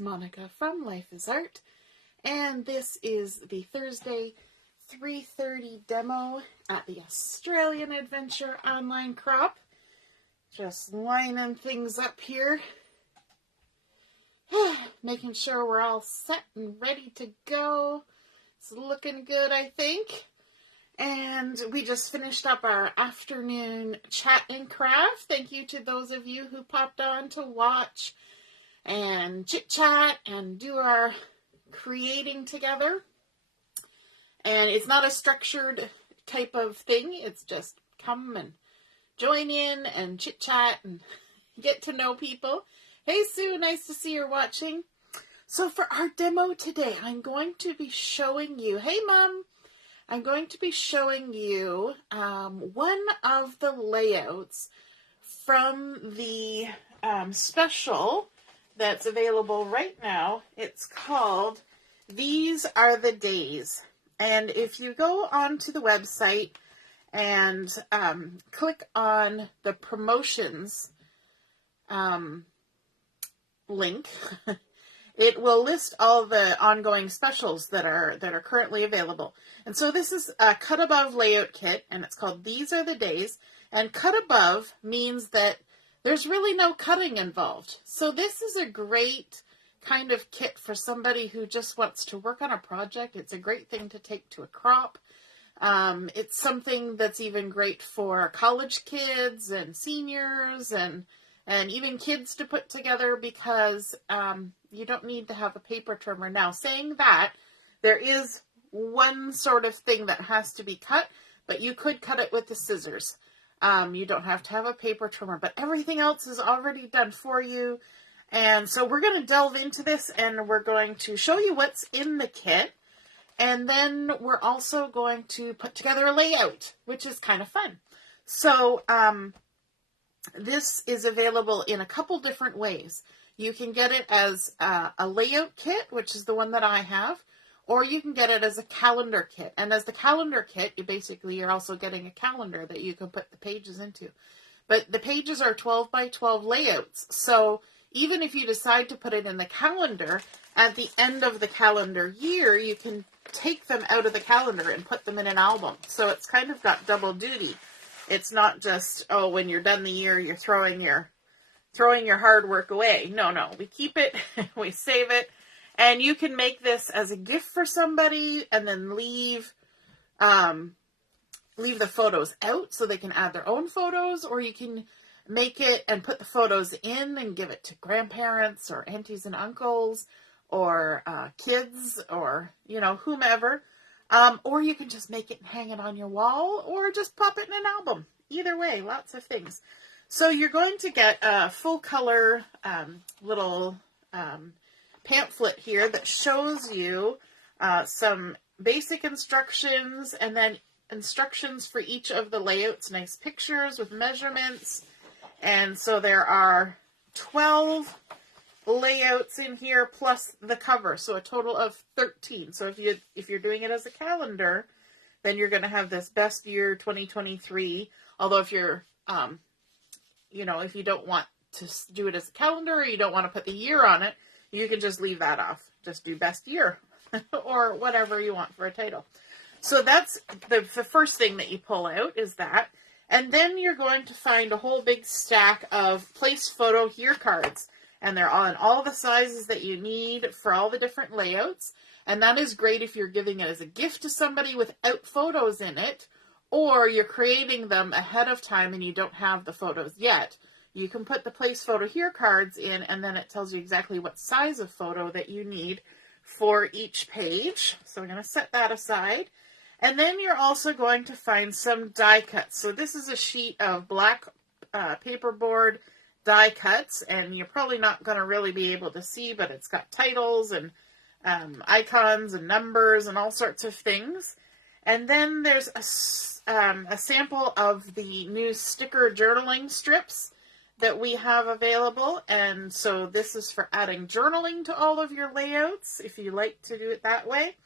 Monica from Life is Art, and this is the Thursday 3:30 demo at the Australian Adventure Online Crop. Just lining things up here, making sure we're all set and ready to go. It's looking good, I think. And we just finished up our afternoon chat and craft. Thank you to those of you who popped on to watch and chit-chat and do our creating together. And it's not a structured type of thing. It's just come and join in and chit-chat and get to know people. Hey, Sue, nice to see you're watching. So for our demo today, I'm going to be showing you, hey, Mom, I'm going to be showing you one of the layouts from the special that's available right now. It's called These Are the Days. And if you go onto the website and click on the promotions link, it will list all the ongoing specials that are currently available. And so this is a cut above layout kit, and it's called These Are the Days. And cut above means that there's really no cutting involved. So this is a great kind of kit for somebody who just wants to work on a project. It's a great thing to take to a crop. It's something that's even great for college kids and seniors and even kids to put together, because you don't need to have a paper trimmer. Now, saying that, there is one sort of thing that has to be cut, but you could cut it with the scissors. You don't have to have a paper trimmer, but everything else is already done for you. And so we're going to delve into this, and we're going to show you what's in the kit. And then we're also going to put together a layout, which is kind of fun. So, this is available in a couple different ways. You can get it as a layout kit, which is the one that I have, or you can get it as a calendar kit. And as the calendar kit, you're also getting a calendar that you can put the pages into. But the pages are 12 by 12 layouts. So even if you decide to put it in the calendar, at the end of the calendar year, you can take them out of the calendar and put them in an album. So it's kind of got double duty. It's not just, oh, when you're done the year, you're throwing your hard work away. No, we keep it, we save it, and you can make this as a gift for somebody and then leave the photos out so they can add their own photos, or you can make it and put the photos in and give it to grandparents or aunties and uncles or kids or, whomever. Or you can just make it and hang it on your wall, or just pop it in an album. Either way, lots of things. So you're going to get a full color little pamphlet here that shows you some basic instructions, and then instructions for each of the layouts, nice pictures with measurements. And so there are 12 layouts in here plus the cover, so a total of 13. So if you're doing it as a calendar, then you're going to have this best year 2023. Although if you're if you don't want to do it as a calendar, or you don't want to put the year on it, you can just leave that off. Just do best year or whatever you want for a title. So that's the first thing that you pull out, is that. And then you're going to find a whole big stack of place photo here cards. And they're on all the sizes that you need for all the different layouts. And that is great if you're giving it as a gift to somebody without photos in it, or you're creating them ahead of time and you don't have the photos yet. You can put the place photo here cards in, and then it tells you exactly what size of photo that you need for each page. So I'm going to set that aside. And then you're also going to find some die cuts. So this is a sheet of black paperboard die cuts, and you're probably not going to really be able to see, but it's got titles and icons and numbers and all sorts of things. And then there's a sample of the new sticker journaling strips that we have available, and so this is for adding journaling to all of your layouts if you like to do it that way.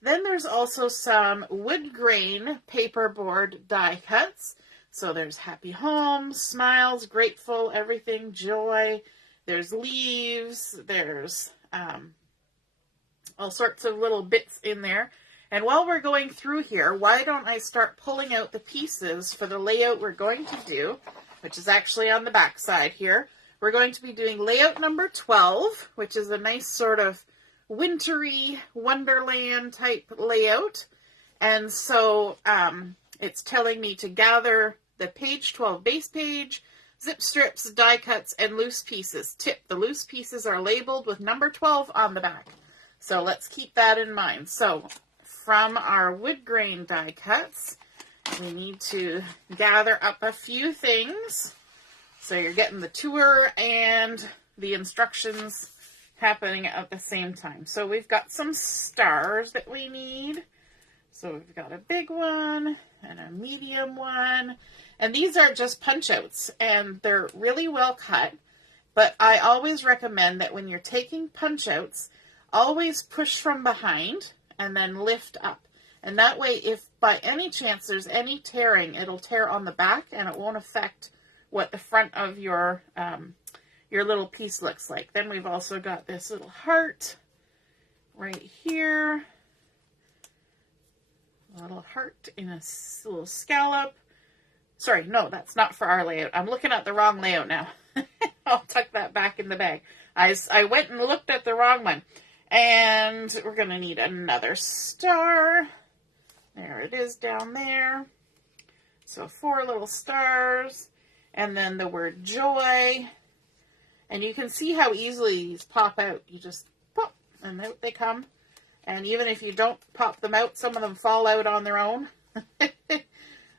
Then there's also some wood grain paperboard die cuts. So there's happy homes, smiles, grateful, everything, joy. There's leaves. There's all sorts of little bits in there. And while we're going through here, why don't I start pulling out the pieces for the layout we're going to do, which is actually on the back side here. We're going to be doing layout number 12, which is a nice sort of wintry wonderland type layout. And so it's telling me to gather the page 12 base page, zip strips, die cuts, and loose pieces. Tip, the loose pieces are labeled with number 12 on the back. So let's keep that in mind. So from our wood grain die cuts, we need to gather up a few things. So you're getting the tour and the instructions happening at the same time. So we've got some stars that we need. So we've got a big one and a medium one. And these are just punch outs and they're really well cut. But I always recommend that when you're taking punch outs, always push from behind and then lift up. And that way, if by any chance there's any tearing, it'll tear on the back and it won't affect what the front of your little piece looks like. Then we've also got this little heart right here. A little heart in a little scallop. Sorry, no, that's not for our layout. I'm looking at the wrong layout now. I'll tuck that back in the bag. I went and looked at the wrong one. And we're going to need another star. There it is down there. So 4 little stars. And then the word joy. And you can see how easily these pop out. You just pop, and out they come. And even if you don't pop them out, some of them fall out on their own.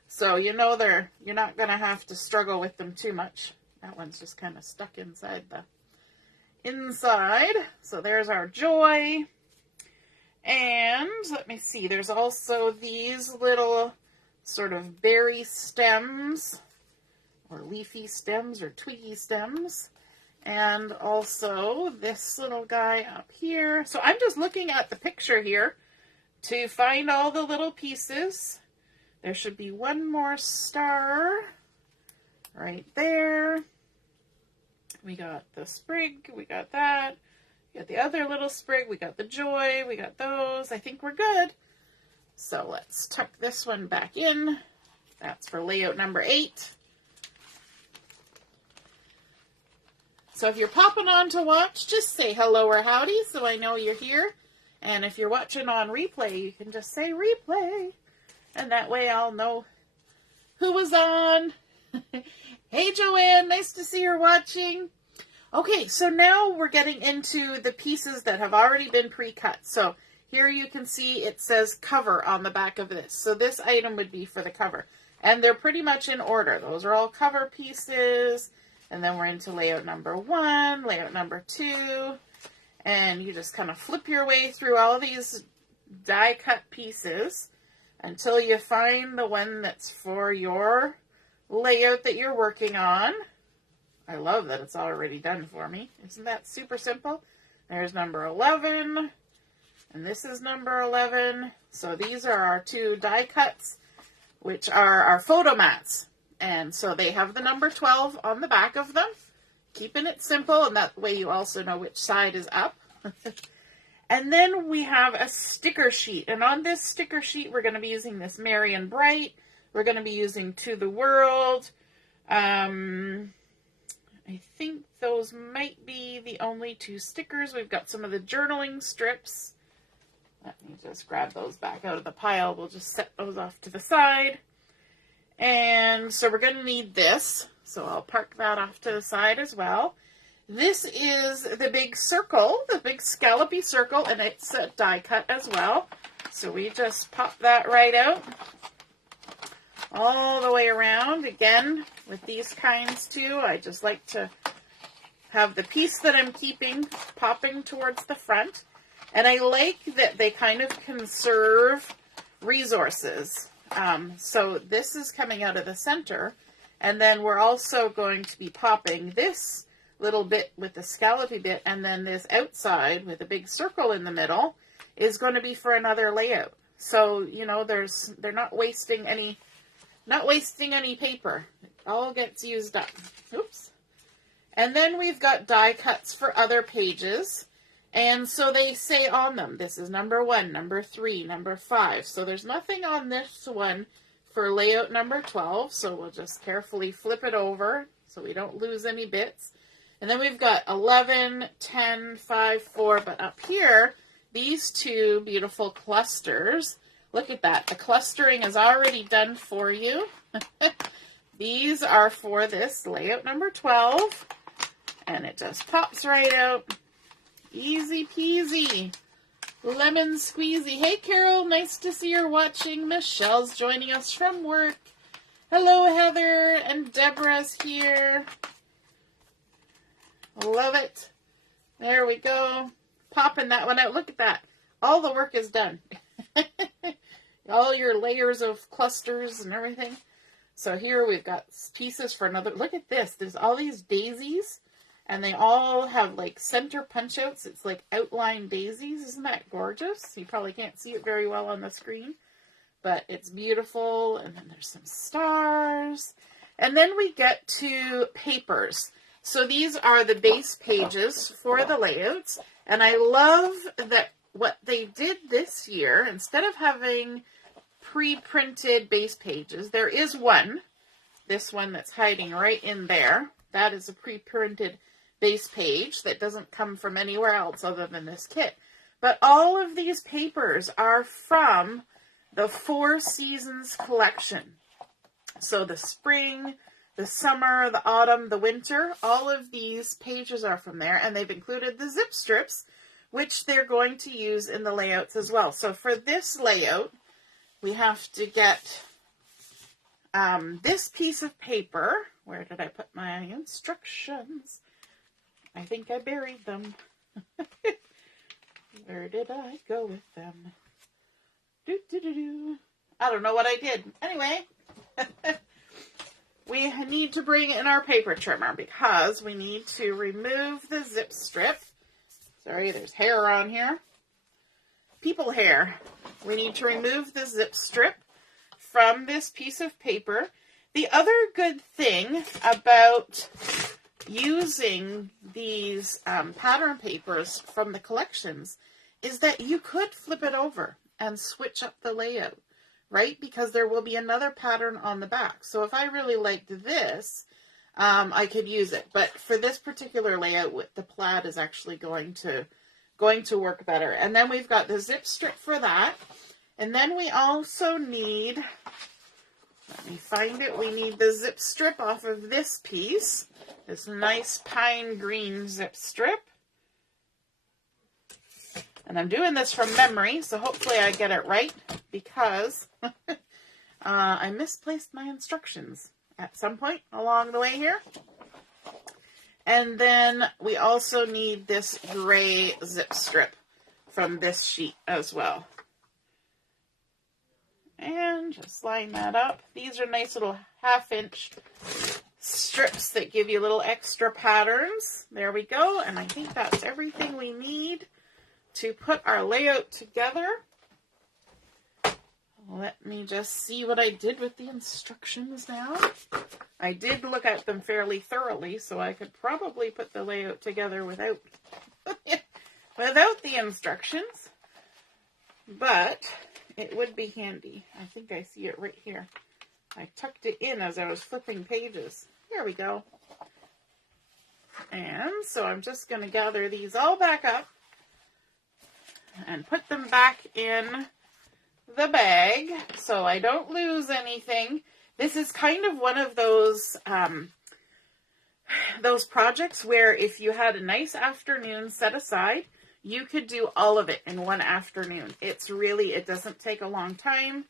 So you know you're not going to have to struggle with them too much. That one's just kind of stuck inside the inside. So there's our joy. And let me see, there's also these little sort of berry stems or leafy stems or twiggy stems. And also this little guy up here. So I'm just looking at the picture here to find all the little pieces. There should be one more star right there. We got the sprig, we got that. We got the other little sprig, we got the joy, we got those. I think we're good. So let's tuck this one back in. That's for layout number 8. So if you're popping on to watch, just say hello or howdy so I know you're here. And if you're watching on replay, you can just say replay. And that way I'll know who was on. Hey Joanne, nice to see you're watching. Okay, so now we're getting into the pieces that have already been pre-cut. So here you can see it says cover on the back of this. So this item would be for the cover. And they're pretty much in order. Those are all cover pieces. And then we're into layout number 1, layout number 2. And you just kind of flip your way through all these die cut pieces until you find the one that's for your layout that you're working on. I love that it's already done for me. Isn't that super simple? There's number 11, and this is number 11. So these are our 2 die cuts, which are our photo mats. And so they have the number 12 on the back of them, keeping it simple, and that way you also know which side is up. And then we have a sticker sheet, and on this sticker sheet we're going to be using this Merry and Bright. We're going to be using To the World. I think those might be the only 2 stickers. We've got some of the journaling strips. Let me just grab those back out of the pile. We'll just set those off to the side. And so we're going to need this. So I'll park that off to the side as well. This is the big circle, the big scallopy circle, and it's a die cut as well. So we just pop that right out. All the way around. Again, with these kinds too, I just like to have the piece that I'm keeping popping towards the front. And I like that they kind of conserve resources. So this is coming out of the center. And then we're also going to be popping this little bit with the scallopy bit. And then this outside with a big circle in the middle is going to be for another layout. So, you know, they're not wasting any paper. It all gets used up. Oops. And then we've got die cuts for other pages. And so they say on them, this is number 1, number 3, number 5. So there's nothing on this one for layout number 12. So we'll just carefully flip it over so we don't lose any bits. And then we've got 11, 10, 5, 4. But up here, these two beautiful clusters. Look at that. The clustering is already done for you. These are for this layout number 12. And it just pops right out. Easy peasy. Lemon squeezy. Hey, Carol. Nice to see you're watching. Michelle's joining us from work. Hello, Heather. And Deborah's here. Love it. There we go. Popping that one out. Look at that. All the work is done. All your layers of clusters and everything. So here we've got pieces for another. Look at this. There's all these daisies. And they all have like center punch outs. It's like outline daisies. Isn't that gorgeous? You probably can't see it very well on the screen. But it's beautiful. And then there's some stars. And then we get to papers. So these are the base pages for the layouts. And I love that what they did this year, instead of having pre-printed base pages, there is one. This one that's hiding right in there. That is a pre-printed base page that doesn't come from anywhere else other than this kit. But all of these papers are from the 4 Seasons collection. So the spring, the summer, the autumn, the winter, all of these pages are from there. And they've included the zip strips, which they're going to use in the layouts as well. So for this layout, we have to get this piece of paper. Where did I put my instructions? I think I buried them. Where did I go with them? I don't know what I did. Anyway, we need to bring in our paper trimmer because we need to remove the zip strip. Sorry, there's hair on here. People hair. We need to remove the zip strip from this piece of paper. The other good thing about using these pattern papers from the collections is that you could flip it over and switch up the layout, right? Because there will be another pattern on the back. So if I really liked this, I could use it. But for this particular layout, the plaid is actually going to work better. And then we've got the zip strip for that. And then we also need, let me find it, we need the zip strip off of this piece. This nice pine green zip strip. And I'm doing this from memory, so hopefully I get it right, because I misplaced my instructions at some point along the way here. And then we also need this gray zip strip from this sheet as well. And just line that up. These are nice little 1/2-inch strips that give you little extra patterns. There we go. And I think that's everything we need to put our layout together. Let me just see what I did with the instructions now. I did look at them fairly thoroughly, so I could probably put the layout together without the instructions. But it would be handy. I think I see it right here. I tucked it in as I was flipping pages. Here we go. And so I'm just going to gather these all back up and put them back in the bag so I don't lose anything. This is kind of one of those projects where if you had a nice afternoon set aside, you could do all of it in one afternoon. It doesn't take a long time.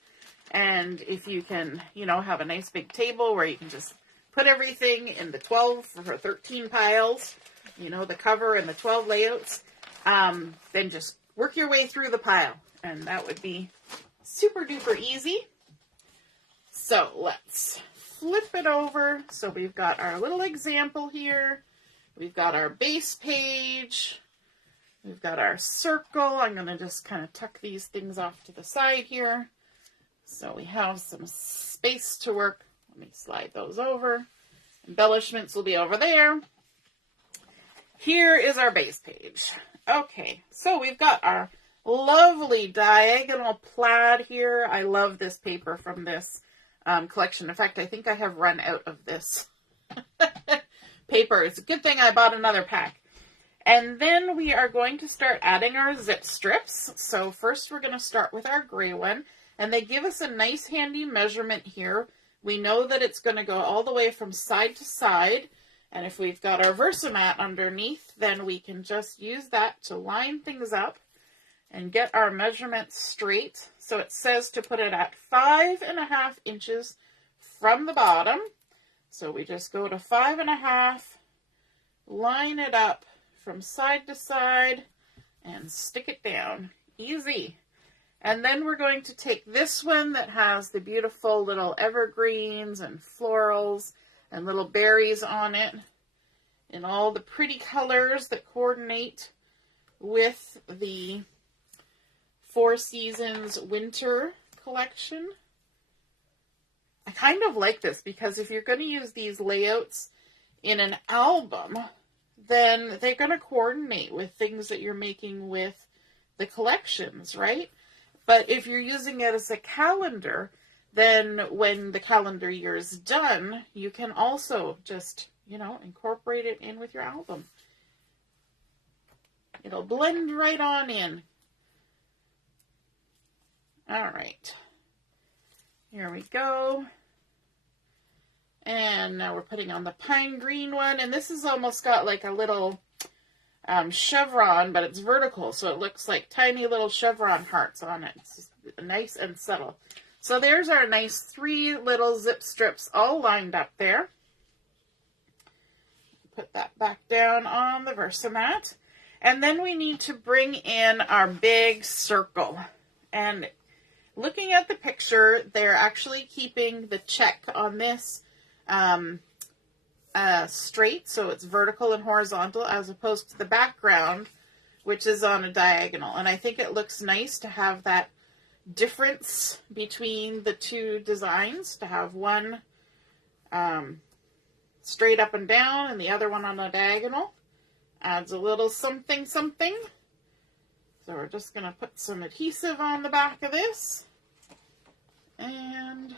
And if you can, have a nice big table where you can just put everything in the 12 or 13 piles, the cover and the 12 layouts, then just work your way through the pile. And that would be super duper easy. So let's flip it over. So we've got our little example here. We've got our base page. We've got our circle. I'm going to just kind of tuck these things off to the side here. So we have some space to work. Let me slide those over. Embellishments will be over there. here is our base page. Okay, so we've got our lovely diagonal plaid here. I love this paper from this collection. In fact, I think I have run out of this paper. It's a good thing I bought another pack. And then we are going to start adding our zip strips. So first we're going to start with our gray one. And they give us a nice handy measurement here. We know that it's going to go all the way from side to side. And if we've got our Versamat underneath, then we can just use that to line things up and get our measurements straight. So it says to put it at 5.5 inches from the bottom. So we just go to 5.5, line it up from side to side, and stick it down. Easy. And then we're going to take this one that has the beautiful little evergreens and florals and little berries on it in all the pretty colors that coordinate with the Four Seasons winter collection. I kind of like this because if you're going to use these layouts in an album, then they're going to coordinate with things that you're making with the collections, right? But if you're using it as a calendar, then when the calendar year is done, you can also just, incorporate it in with your album. It'll blend right on in. All right. Here we go. And now we're putting on the pine green one. And this has almost got like a little chevron, but it's vertical. So it looks like tiny little chevron hearts on it. It's nice and subtle. So there's our nice 3 little zip strips all lined up there. Put that back down on the Versamat. And then we need to bring in our big circle. And looking at the picture, they're actually keeping the check on this straight, so it's vertical and horizontal, as opposed to the background, which is on a diagonal. And I think it looks nice to have that difference between the two designs, to have one straight up and down and the other one on a diagonal. Adds a little something something. So we're just going to put some adhesive on the back of this and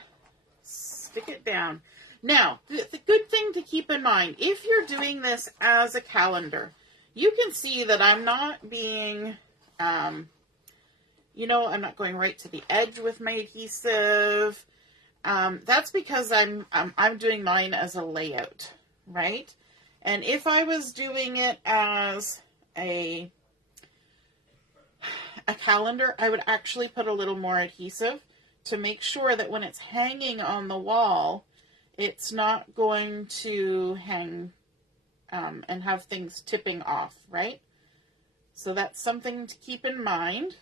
stick it down. Now, the good thing to keep in mind, if you're doing this as a calendar, you can see that I'm not being, I'm not going right to the edge with my adhesive. That's because I'm doing mine as a layout, right? And if I was doing it as a calendar, I would actually put a little more adhesive to make sure that when it's hanging on the wall, it's not going to hang and have things tipping off, right? So that's something to keep in mind.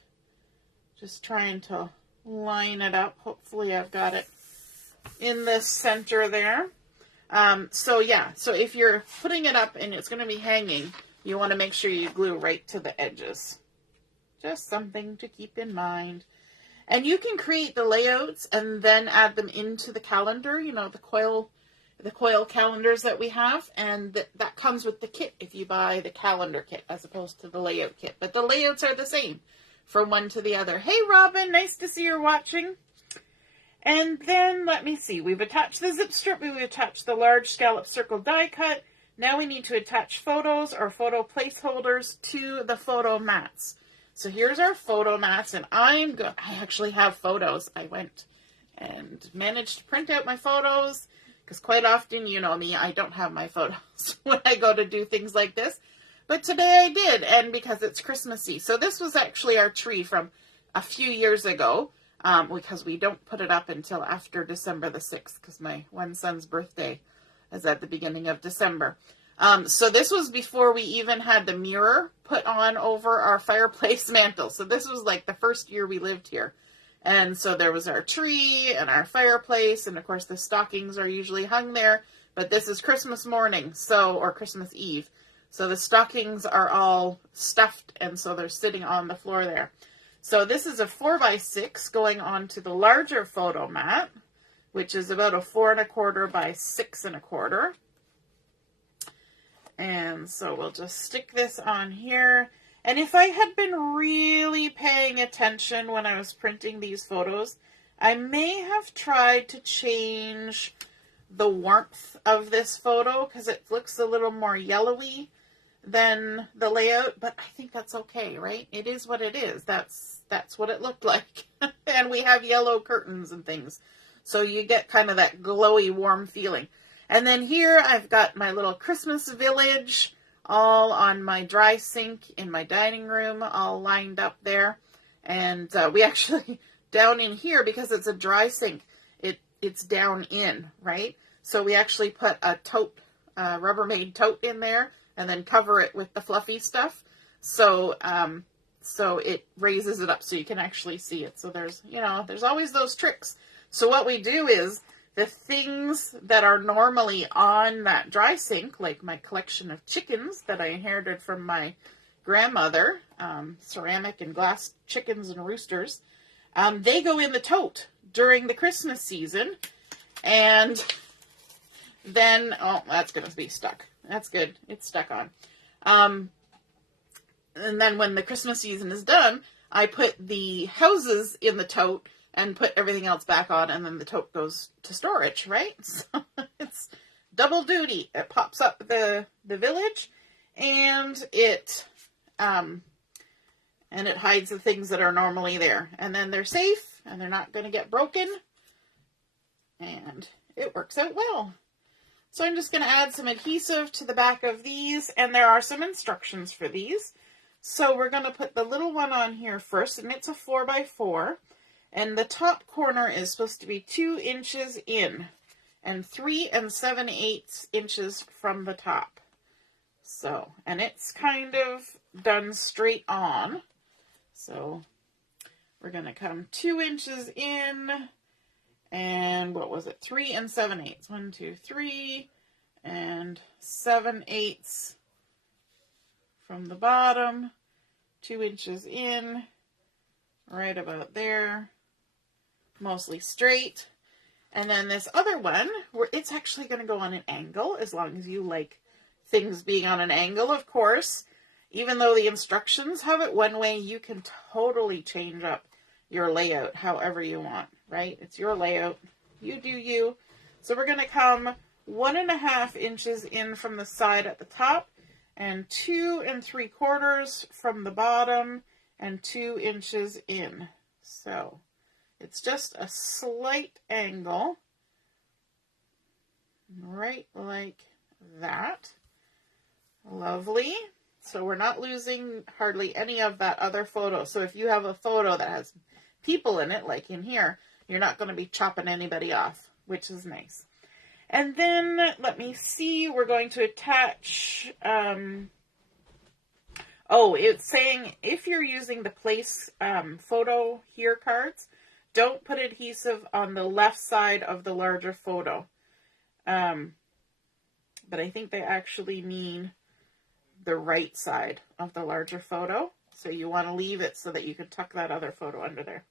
Just trying to line it up. Hopefully I've got it in the center there. So if you're putting it up and it's going to be hanging, you want to make sure you glue right to the edges. Just something to keep in mind. And you can create the layouts and then add them into the calendar, the coil calendars that we have. And that comes with the kit if you buy the calendar kit as opposed to the layout kit. But the layouts are the same from one to the other. Hey, Robin, nice to see you're watching. And then, let me see, we've attached the zip strip, we've attached the large scallop circle die cut. Now we need to attach photos or photo placeholders to the photo mats. So here's our photo mats, and I actually have photos. I went and managed to print out my photos, because quite often, you know me, I don't have my photos when I go to do things like this. But today I did, and because it's Christmassy. So this was actually our tree from a few years ago. Because we don't put it up until after December the 6th, because my one son's birthday is at the beginning of December. So this was before we even had the mirror put on over our fireplace mantle. So this was like the first year we lived here. And so there was our tree and our fireplace, and of course the stockings are usually hung there, but this is Christmas morning, or Christmas Eve. So the stockings are all stuffed, and so they're sitting on the floor there. So this is a 4x6 going on to the larger photo mat, which is about a 4 1/4 by 6 1/4. And so we'll just stick this on here. And if I had been really paying attention when I was printing these photos, I may have tried to change the warmth of this photo because it looks a little more yellowy than the layout, but I think that's okay, right? It is what it is. That's what it looked like. And we have yellow curtains and things. So you get kind of that glowy, warm feeling. And then here I've got my little Christmas village all on my dry sink in my dining room, all lined up there. And we actually, down in here, because it's a dry sink, it's down in, right? So we actually put a tote, Rubbermaid tote in there, and then cover it with the fluffy stuff. So it raises it up so you can actually see it. So there's always those tricks. So what we do is the things that are normally on that dry sink, like my collection of chickens that I inherited from my grandmother, ceramic and glass chickens and roosters, they go in the tote during the Christmas season. And then, oh, that's going to be stuck. That's good. It's stuck on. And then when the Christmas season is done, I put the houses in the tote and put everything else back on, and then the tote goes to storage, right? So it's double duty. It pops up the village, and it hides the things that are normally there. And then they're safe, and they're not going to get broken, and it works out well. So I'm just going to add some adhesive to the back of these, and there are some instructions for these. So we're going to put the little one on here first, and it's a 4x4, and the top corner is supposed to be 2 inches in, and 3 7/8 inches from the top. So, and it's kind of done straight on. So we're going to come 2 inches in, and what was it? 3 7/8. 1, 2, 3, and 7/8 from the bottom. 2 inches in, right about there, mostly straight. And then this other one, where it's actually going to go on an angle, as long as you like things being on an angle, of course. Even though the instructions have it one way, you can totally change up your layout however you want, right? It's your layout. You do you. So we're going to come 1.5 inches in from the side at the top, and 2 3/4 from the bottom, and 2 inches in. So it's just a slight angle, right like that. Lovely. So we're not losing hardly any of that other photo. So if you have a photo that has people in it, like in here, you're not going to be chopping anybody off, which is nice. And then, let me see, we're going to attach, it's saying if you're using the place photo here cards, don't put adhesive on the left side of the larger photo. But I think they actually mean the right side of the larger photo. So you want to leave it so that you can tuck that other photo under there.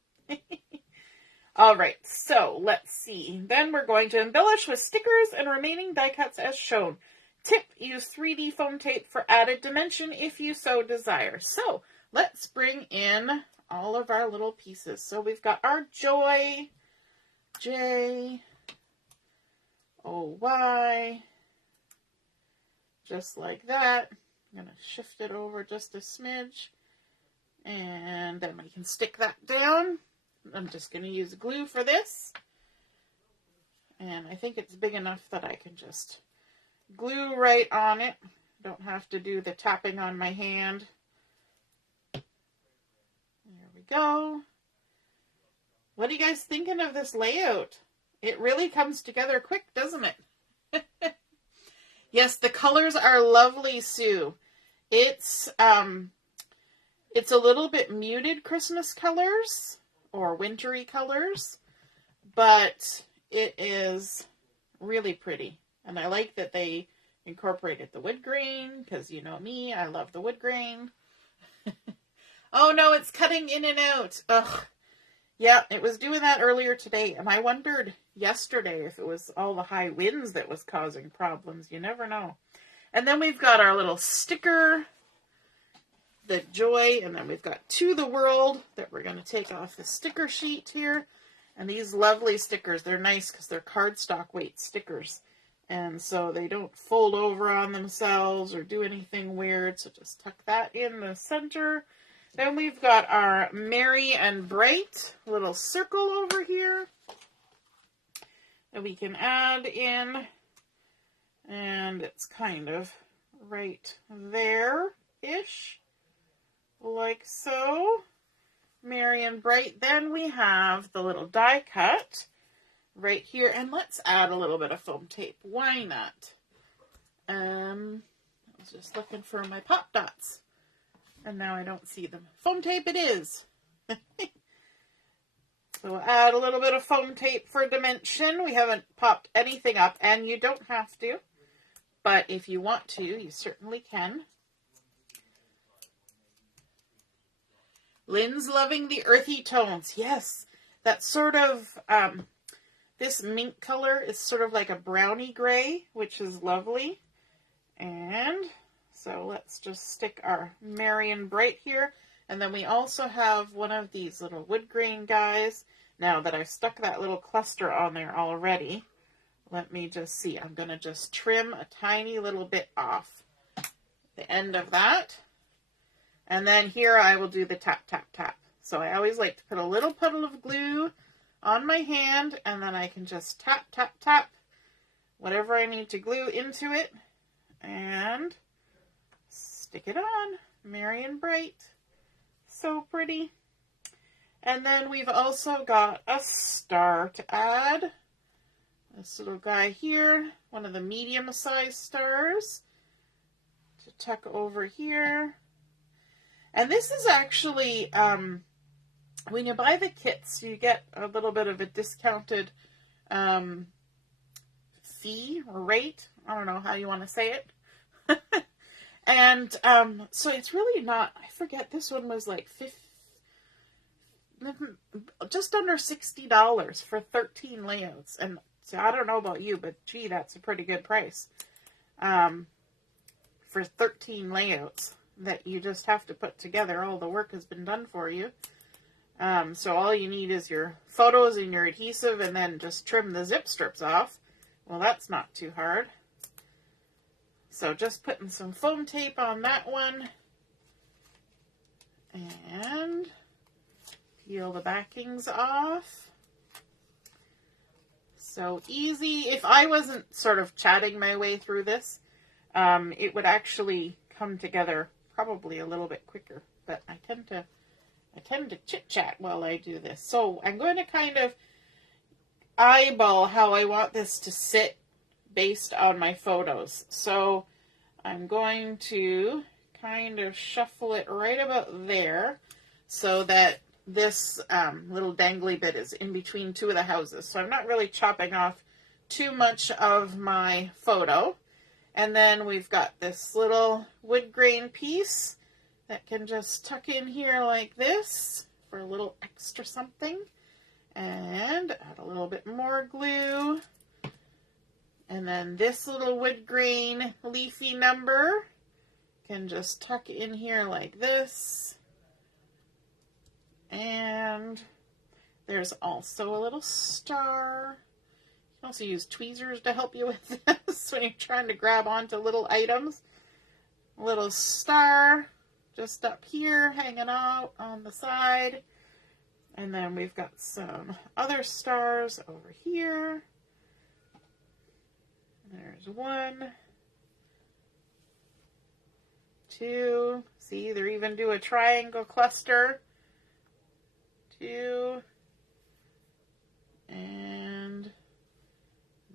All right, so let's see. Then we're going to embellish with stickers and remaining die cuts as shown. Tip, use 3D foam tape for added dimension if you so desire. So let's bring in all of our little pieces. So we've got our joy, J, O, Y, just like that. I'm going to shift it over just a smidge, and then we can stick that down. I'm just going to use glue for this, and I think it's big enough that I can just glue right on it. Don't have to do the tapping on my hand. There we go. What are you guys thinking of this layout? It really comes together quick, doesn't it? Yes, the colors are lovely, Sue. It's a little bit muted Christmas colors or wintry colors, but it is really pretty. And I like that they incorporated the wood grain, because you know me, I love the wood grain. Oh no, it's cutting in and out. Ugh. Yeah, it was doing that earlier today, and I wondered yesterday if it was all the high winds that was causing problems. You never know. And then we've got our little sticker, the joy, and then we've got to the world that we're going to take off the sticker sheet here. And these lovely stickers, they're nice because they're cardstock weight stickers. And so they don't fold over on themselves or do anything weird. So just tuck that in the center. Then we've got our merry and bright little circle over here that we can add in. And it's kind of right there-ish, like so. Merry and bright. Then we have the little die cut right here. And let's add a little bit of foam tape. Why not? I was just looking for my pop dots. And now I don't see them. Foam tape it is. So we'll add a little bit of foam tape for dimension. We haven't popped anything up, and you don't have to. But if you want to, you certainly can. Lynn's loving the earthy tones. Yes, that sort of, this mink color is sort of like a brownie gray, which is lovely. And so let's just stick our merry and bright here. And then we also have one of these little wood grain guys. Now that I've stuck that little cluster on there already, let me just see. I'm going to just trim a tiny little bit off the end of that. And then here I will do the tap, tap, tap. So I always like to put a little puddle of glue on my hand, and then I can just tap, tap, tap whatever I need to glue into it, and stick it on. Merry and bright. So pretty. And then we've also got a star to add. This little guy here, one of the medium-sized stars to tuck over here. And this is actually, when you buy the kits, you get a little bit of a discounted fee or rate. I don't know how you want to say it. And so it's really not, I forget, this one was like just under $60 for 13 layouts. And so I don't know about you, but gee, that's a pretty good price for 13 layouts that you just have to put together. All the work has been done for you. So all you need is your photos and your adhesive, and then just trim the zip strips off. Well, that's not too hard. So just putting some foam tape on that one. And peel the backings off. So easy. If I wasn't sort of chatting my way through this, it would actually come together probably a little bit quicker, but I tend to chit chat while I do this. So I'm going to kind of eyeball how I want this to sit based on my photos. So I'm going to kind of shuffle it right about there so that this little dangly bit is in between two of the houses. So I'm not really chopping off too much of my photo. And then we've got this little wood grain piece that can just tuck in here like this for a little extra something. And add a little bit more glue. And then this little wood grain leafy number can just tuck in here like this. And there's also a little star. You can also use tweezers to help you with this when you're trying to grab onto little items. A little star just up here hanging out on the side. And then we've got some other stars over here. There's one, two. See, they're even do a triangle cluster. Two. And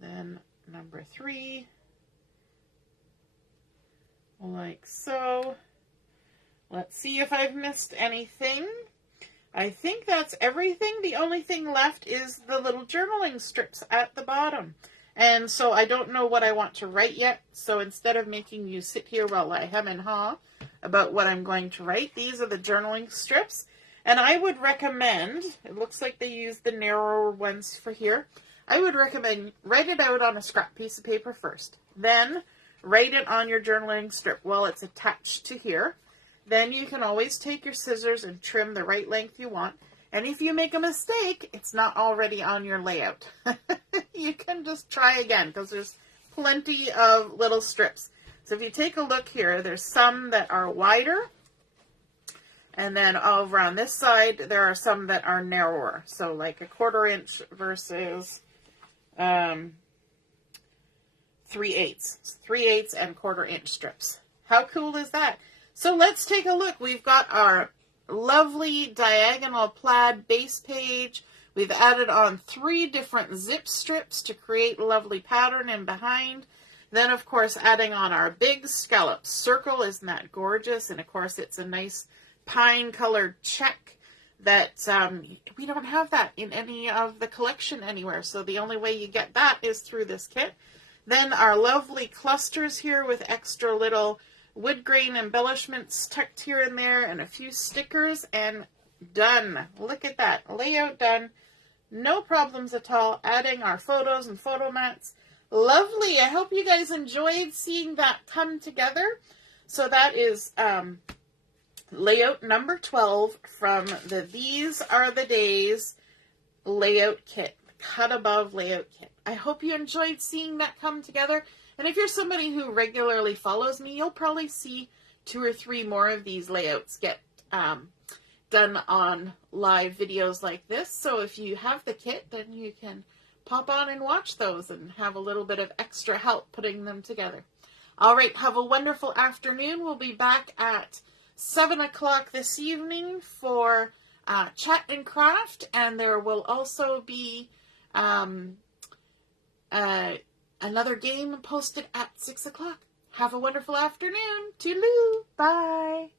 then number 3. Like so. Let's see if I've missed anything. I think that's everything. The only thing left is the little journaling strips at the bottom. And so I don't know what I want to write yet. So instead of making you sit here while I hem and haw about what I'm going to write, these are the journaling strips. And I would recommend, it looks like they use the narrower ones for here. I would recommend write it out on a scrap piece of paper first. Then write it on your journaling strip while it's attached to here. Then you can always take your scissors and trim the right length you want. And if you make a mistake, it's not already on your layout. You can just try again because there's plenty of little strips. So if you take a look here, there's some that are wider. And then over on this side, there are some that are narrower. So like a 1/4 inch versus 3/8. 3/8 and 1/4 inch strips. How cool is that? So let's take a look. We've got our lovely diagonal plaid base page. We've added on 3 different zip strips to create a lovely pattern in behind. Then, of course, adding on our big scallop circle. Isn't that gorgeous? And, of course, it's a nice pine-colored check that we don't have that in any of the collection anywhere. So the only way you get that is through this kit. Then our lovely clusters here with extra little wood grain embellishments tucked here and there, and a few stickers, and done. Look at that. Layout done. No problems at all. Adding our photos and photo mats. Lovely. I hope you guys enjoyed seeing that come together. So that is layout number 12 from the These Are the Days layout kit. Cut above layout kit. I hope you enjoyed seeing that come together. And if you're somebody who regularly follows me, you'll probably see 2 or 3 more of these layouts get done on live videos like this. So if you have the kit, then you can pop on and watch those and have a little bit of extra help putting them together. All right, have a wonderful afternoon. We'll be back at 7 o'clock this evening for Chat and Craft, and there will also be another game posted at 6 o'clock. Have a wonderful afternoon. Toodaloo. Bye.